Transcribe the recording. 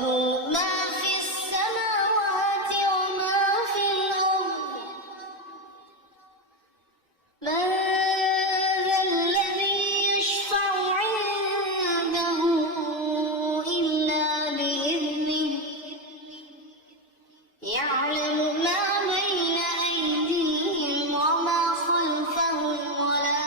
له ما في السماوات وما في الأرض. من ذا الذي يشفع عنده إلا بإذنه يعلم ما بين أيديهم وما خلفهم ولا